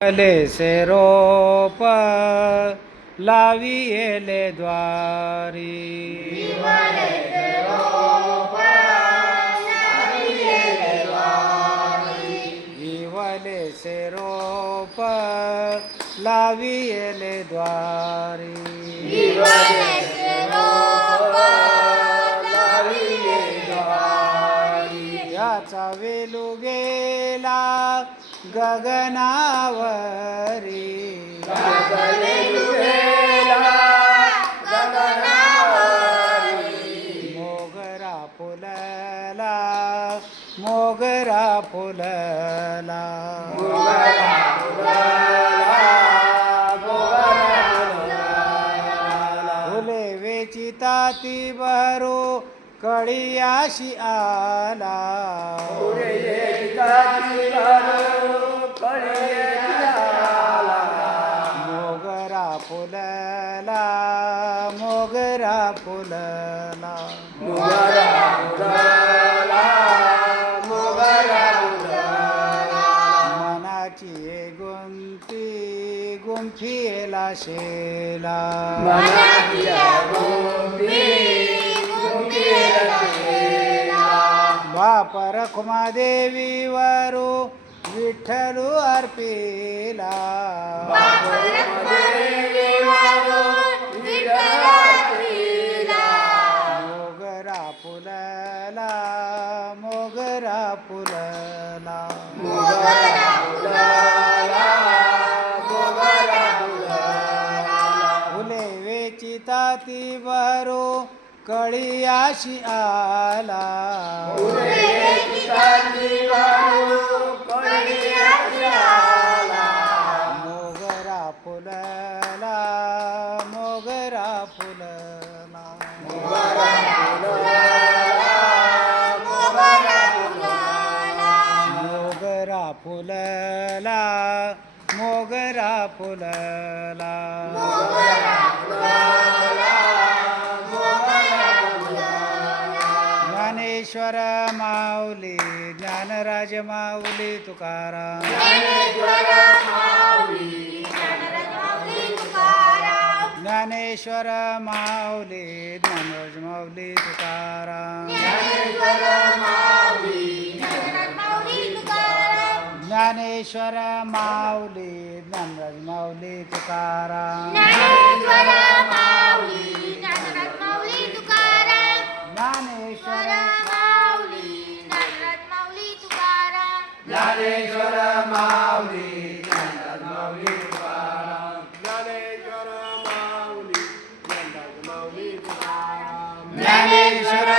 ले से रोप लाविएले द्वारी इवले से रोप लाविएले द्वारी याचा वेलू गेला गगनावरी मोगरा फुलला मोगरा फुलला फुले वेची ताती भरू कळियाशी आला मोगरा फुलला मोगरा फुलला मनाची गुंती गुंफीला शेला बाप रखुमादेवीवरू विठ्ठलू अर्पिला मोगरा फुलला मोगरा फुलला फुले वेची ताती भरू कळियाशी आला मोगरा फुलला मोगरा फुलला मोगरा फुलला मोगरा फुलला ज्ञानेश्वर माऊली ज्ञानराज माऊली तुकाराम ज्ञानेश्वर माऊली ज्ञानराज माऊली तुकाराम ज्ञानेश्वर माऊली ज्ञानराज माऊली तुकाराम ज्ञानेश्वर माऊली ज्ञानराज माऊली तुकाराम ज्ञानेश्वर माऊली ज्ञानराज माऊली तुकाराम ज्ञानेश्वर माऊली ज्ञानराज माऊली तुकाराम ज्ञानेश्वर माऊली ज्ञानराज माऊली तुकाराम ज्ञानेश्वर